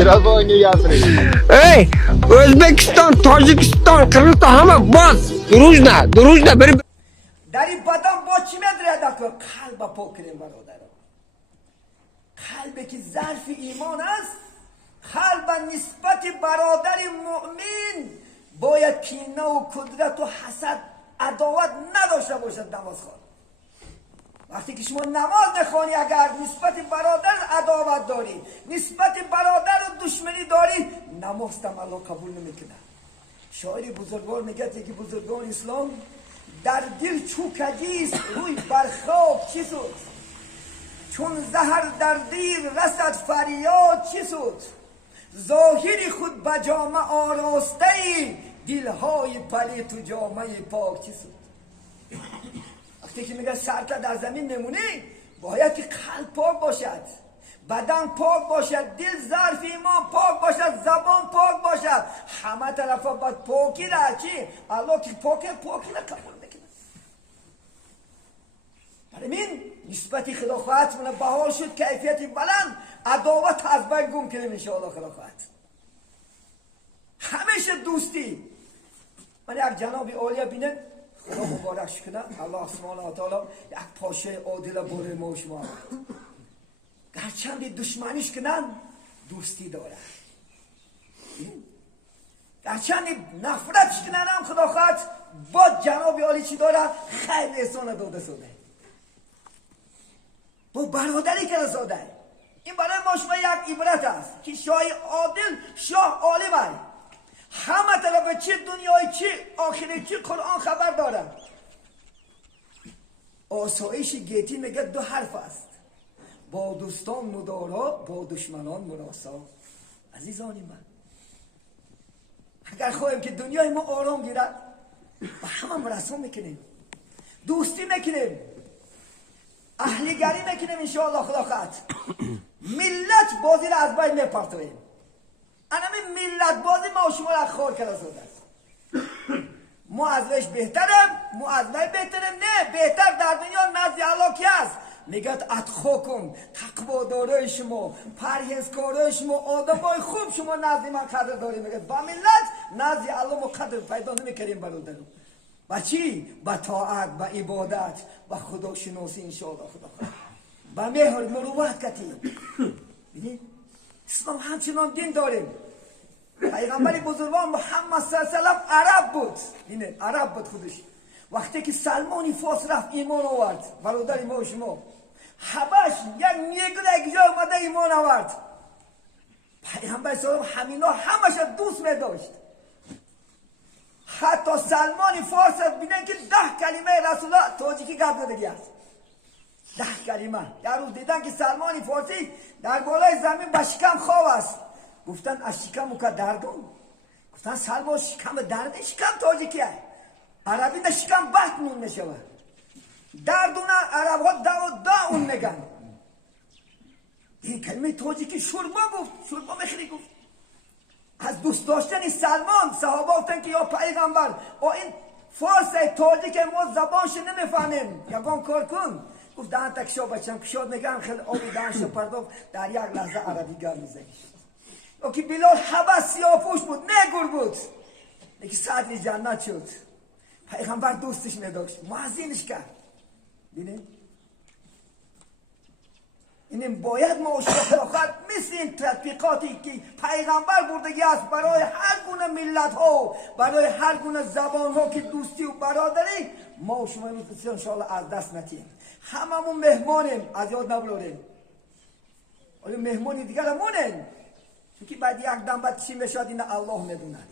ey O'zbekiston, Tojikiston, Qirg'iziston hamma bos. Durujna bir در این بدن با چی میدره دکتر؟ قلب پاک کنیم برادران. قلبی که ظرف ایمان است، قلب نسبت برادر مؤمن باید کینه و کدرت و حسد عداوت نداشته باشد. نماز خوان وقتی که شما نماز نخوانی، اگر نسبت برادر عداوت داری، نسبت برادر دشمنی داری، نمازتم الله قبول نمیکنه. شاعر بزرگوار میگه که بزرگان اسلام در دل چوکجیست، روی برخاب چی سود؟ چون زهر در دیر رسد فریاد چی سود؟ ظاهری خود به جامه آراسته ای، دلهای پلیت و جامه پاک چی سود؟ وقتی که میگه سرتا در زمین میمونی، باید که قلب پاک باشد، بدن پاک باشد، دل ظرف ایمان پاک باشد، زبان پاک باشد، همه طرفا باید پاکی را چی؟ الله که پاکی را قبول میکنه. برای این نسبتی خلافت من بحال شد، کیفیتی بلند، عداوت از بین گم کنیم انشاءالله. خلافت همیشه دوستی. من یک جناب عالی بینم، خدا مبارکش کنه، الله سبحانه و تعالی یک پاشه عادل باره ما و شما، گرچند دشمنیش کنن دوستی داره، گرچند نفرتش کنن هم خدا خواهد با جناب عالی چی داره؟ خیلی احسان داده ساده، با برادری که رساده. این برای ما شما یک عبرت است که شاه عادل، شاه عالم، همه طرف چه دنیای چه آخری چه قرآن خبر داره. آسایش گیتی میگه دو حرف است: با دوستان مدارا، با دشمنان مراسا. عزیزان من، اگر خواهیم که دنیای ما آرام گیرد، با همه مراسا میکنیم، دوستی میکنیم، اهلیگری میکنیم انشاءالله. خلاقت ملت بازی را از بین میپرتویم. همین ملت بازی ما و شما را خور کرده شده است. ما از ویش بهترم، ما از وی بهترم؟ نه، بهتر در دنیا نزد الله کی است؟ میگد اتقاکم، تقوادارای شما، پرهیزکارای شما، آدمای خوب شما نزد من قدر داریم. میگد با ملت نزد الله ما قدر پیدا نمیکنیم برادرم. با چی؟ با طاعت، با عبادت، با خدا شناسی انشاءالله. خدا با مهر مروت کتیم. ببینید اسلام همچنان دین داریم. پیغمبر بزرگوار محمد صلی الله علیه و سلم عرب بود. اینه عرب بود خودش. وقتی که سلمان فارس رفت ایمان آورد، برادر ما و شما، حبش یک نیگره یک جا اومده ایمان آورد. پیغمبر صلی الله علیه و سلم همینا همش دوست می داشت. حتی سلمان فارس بینن که 10 کلمه رسول الله تاجیکی گفت دادگی است. 10 کلمه. در روز دیدن که سلمان فارسی در بالای زمین به شکم خواب است. گفتن از شکم که دردون. گفتن سلمان شکم درد، شکم تاجیکی است. عربی در شکم بحت نون میشوه. دردونه عرب ها دا اون میگن. این کلمه تاجیکی شوربا گفت، شوربا میخوری گفت. از دوست داشتن سلمان صحابه گفتن که یا پیغمبر او این فارس تاجیک ما زبانش نمیفهمیم، یکان کار کن. گفت دهن تکشا بچم کشاد نگم، خیلی آبی دهنش پرداخت، در یک لحظه عربی گر میزنیش. او که بلال حبس سیاپوش بود، نه گر بود، یکی صدر جنت شد. پیغمبر دوستش نداشت، معزینش کرد. بینید این باید ما شفاقت مثل این تطبیقاتی که پیغمبر بردگی است برای هر گونه ملت ها، برای هر گونه زبان ها که دوستی و برادری، ما و شما ان شاء الله از دست ندیم. هممون مهمانیم، از یاد نبریم. ولی مهمانی دیگر مونن، چون که بعد یک دم بعد چی میشد این الله میدوند.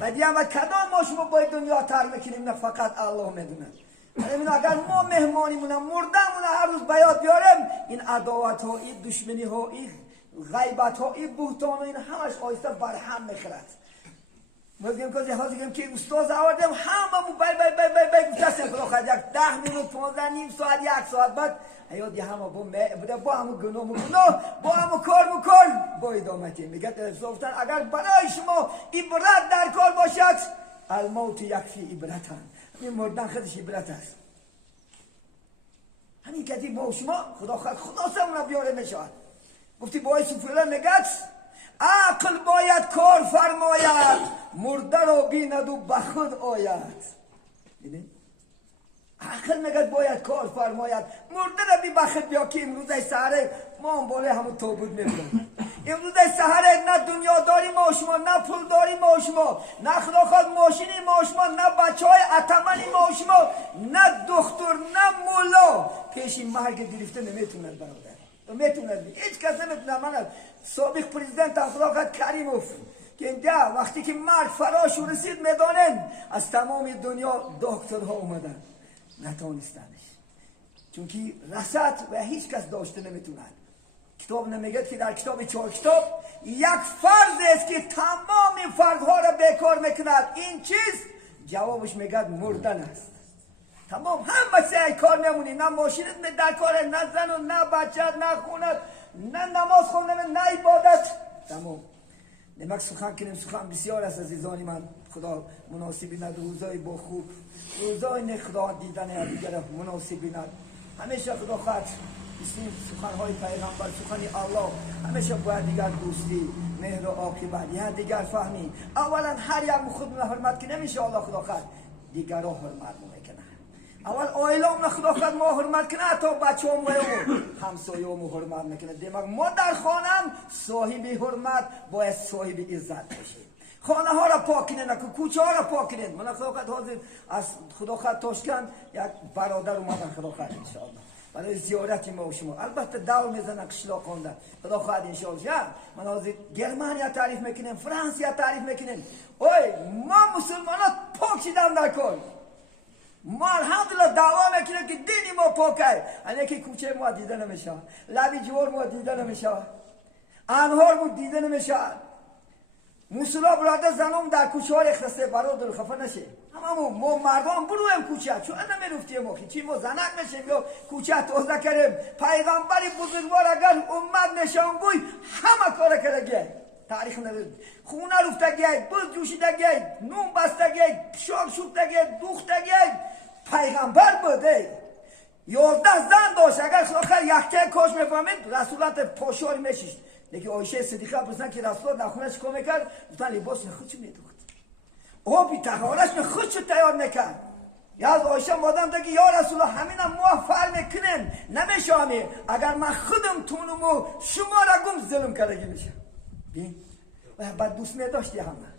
بعد یک بعد کدام ما شما باید دنیا تر میکنیم، نه فقط الله میدوند. این اگر ما مهمانیمون مردمون هر روز بیاد بیارم، این عداوت ها، این دشمنی ها، این غیبت ها، این بهتان ها، این همش آیسته بر هم میخورد. میگم که حاضرم که استاد آوردم هممون بای گفتم خدا خواهد یک 10 مینوت 15 نیم ساعت 1 ساعت بعد ایاد همه با همون گناه با همون کار با ادامتی. میگه گفتن اگر برای شما عبرت در کار باشد، الموت یکفی عبرتن. این مردن خودش عبرت است. همین کتی با شما خدا خواهد خدا سمون بیاره میشود. گفتی باعث فلان نگت عقل باید کار فرماید، مرده رو بیند و به خود آید. دیدین؟ عقل میگه باید کار فرماید، مرده رو بی بخت بیا که امروز سهره ما هم باله همون توبود میبرم. امروز سهره نه دنیا داری ما شما، نه پول داری ما شما، نه خدا خواهد ماشینی ما شما، نه بچه های اتمنی ما شما، نه دختر نه مولا پیش این مرگ گرفته نمیتوند برادر، نمیتوند. هیچ کس نمیتوند. من سابق پرزیدنت افلاقت کریموف که اینجا وقتی که مرگ فراش رسید میدانن از تمام دنیا دکترها اومدن نتونستنش، چون که رسد و هیچ کس داشته نمیتوند. کتاب نمیگه که در کتاب 4 کتاب یک فرض است که تمام فرضها را بیکار میکند، این چیز جوابش میگه مردن است. تمام همه سعی کار نمونی، نه ماشینت می در کاره، نه زن و نه بچه، نه خونت، نه نماز خوندن، نه عبادت. تمام. نمک سخن کنیم، سخن بسیار است عزیزانی من. خدا مناسبی ند روزای با خوب، روزای نه خدا دیدن دیگر مناسبی ند. همیشه خدا خواهد بسیم سخنهای پیغمبر، سخن الله همیشه باید دیگر دوستی، مهر و عاقبت، یا دیگر فهمی. اولا هر یک خود حرمت کنیم ان شاء الله خدا خواهد دیگر را حرمت میکنه. اول آیلام خدا خواهد ما حرمت کنه، تا بچه‌ام و همسایه‌ام حرمت میکنه. دیمک ما در خانم صاحب حرمت باید صاحب عزت باشیم. خانه ها را پاک کنین، کوچه ها را پاک کنین. من خدا خواهد حاضر از خدا خواهد تاشکند یک برادر اومدن خدا خواهد ان شاء الله برای زیارت ما و شما. البته دور میزنن قشلاق خوندن خدا خواهد ان شاء الله. من حاضر گرمانیا تعریف میکنیم، فرانسه تعریف میکنیم. اوی ما مسلمانان پاک شدن در کار. ما الحمدلله دعوا میکنیم که دینی ما پاکه. اینه که کوچه ما دیده نمیشه، لبی جوار ما دیده نمیشه، انهار ما دیده نمیشه. موسولا براده زنم در کوچه ها رخصه برادر خفه نشه. هممون ما مردم برویم کوچه، چون نمیرفتیم ما چی ما زنک میشیم یا کوچه توزه کردیم. پیغمبری بزرگوار اگر امت نشانگوی همه کار کرده، تاریخ نداره. خونه رفته گید، بز جوشیده گید، نون بسته گید، شاک شکته گید، دوخته گید. پیغمبر بوده 11 زن داشت. اگر خواهر یکته کاش میفهمید رسولت پاشار میشید. لیکن عایشه صدیقه پرسن که رسول در خونه چیکار میکرد؟ گفتن لباس خودشو میدوخت، آبی طهارش خودشو تیار میکرد. یا از عایشه مادام دیگه یا رسول الله همینم ما فعل میکنیم نمیشامی. اگر من خودم تونم و شما را گم ظلم کردگی میشه. و بعد دوست میداشتی همه.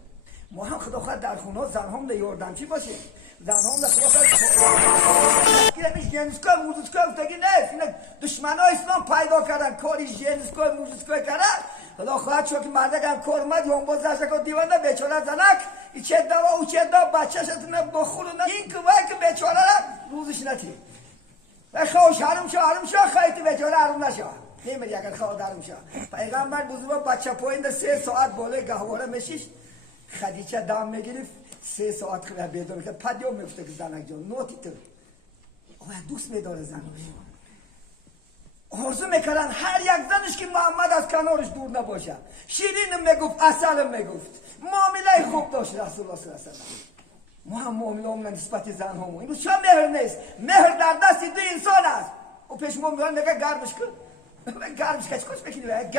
ما هم خدا خواهد در خونه زن هم لیاردم چی باشه؟ زن هم در خدا خواهد گیرمیش جنسکای موزیسکای افتگی نیست. اینه دشمن های اسلام پیدا کردن کاری جنسکای موزیسکای کردن. خدا خواهد شد که مردگم کار اومد یا باز داشته که دیوانده بیچاره زنک ای چه دوا او چه دوا بچه شدونه بخور نه این که وای که بیچاره را روزش نتی و خوش حرم شو خواهیتی بیچاره حرم نشو نمیری اگر خواه درم شو. پیغمبر بزرگ بچه پایین 3 ساعت بالای گهواره میشیش. خدیجه دام میگرفت 3 ساعت خیلی بیدار میکرد پدیام میفته که زنک جان نوتی تو دوست میداره زن آرزو میکردن هر یک زنش که محمد از کنارش دور نباشه. شیرین میگفت، اصل میگفت، معامله خوب داشت رسول الله صلی الله علیه و سلم. ما هم معامله همون نسبت زن همون این چه مهر نیست. مهر در دست 2 انسان است. او پیش ما میگن نگه گرمش کن، گرمش کش کش بکنی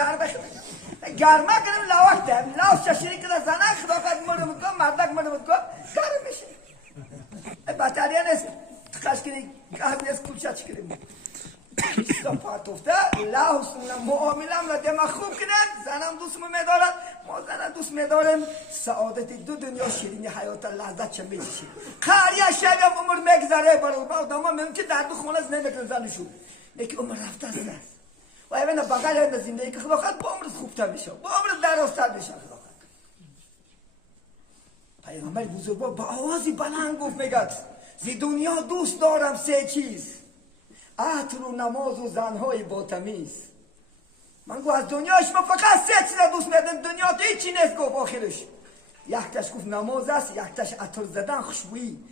گرمه کنیم لوقته لوش شیرین کنه زنه خدا قد مرد کن مردک مرد کن گرم میشه. بطریه نیست خش کنی گرم نیست کلچه چی کنیم ایستا پرتوفته لحظ معاملم را دمه خوب کنن. زنم دوست میدارد، ما زنم دوست میدارم. سعادت 2 دنیا شیرینی حیات لحظت چه میشید. قریه شبیه عمر میگذره برای آدم ها ممکن در 2 خونه از نمیکنن زنشون لیکن عمر رفته است. و ایوان بغل هند زندگی که خدا خواهد با عمرت خوبتر میشه، با عمرت درازتر میشه. خدا خواهد پیغمبر بزرگوار با آوازی بلند گفت میگد زی دنیا دوست دارم 3 چیز: عطر و نماز و زنهای با تمیز. من گفت از دنیاش ما فقط 3 چیز دوست میدم، دنیا تو هیچی نیست. گفت آخرش یکتش گفت نماز است، یکتش عطر زدن خوشبویی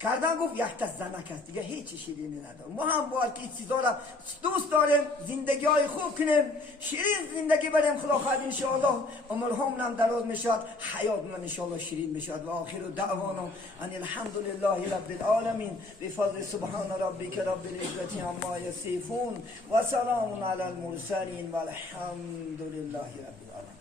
کردن، گفت یکتش زنک است، دیگه هیچی شیرینی ندارم. ما هم باید که این چیزا را دوست داریم، زندگی های خوب کنیم، شیرین زندگی بریم. خدا خواهد انشاءالله عمرهامون هم دراز میشد، حیاتمون انشاءالله شیرین میشد. و آخر دعوانا ان الحمدلله رب العالمین بفضل سبحان ربک رب العزة عما یصفون و سلام علی المرسلین و الحمدلله رب العالمین.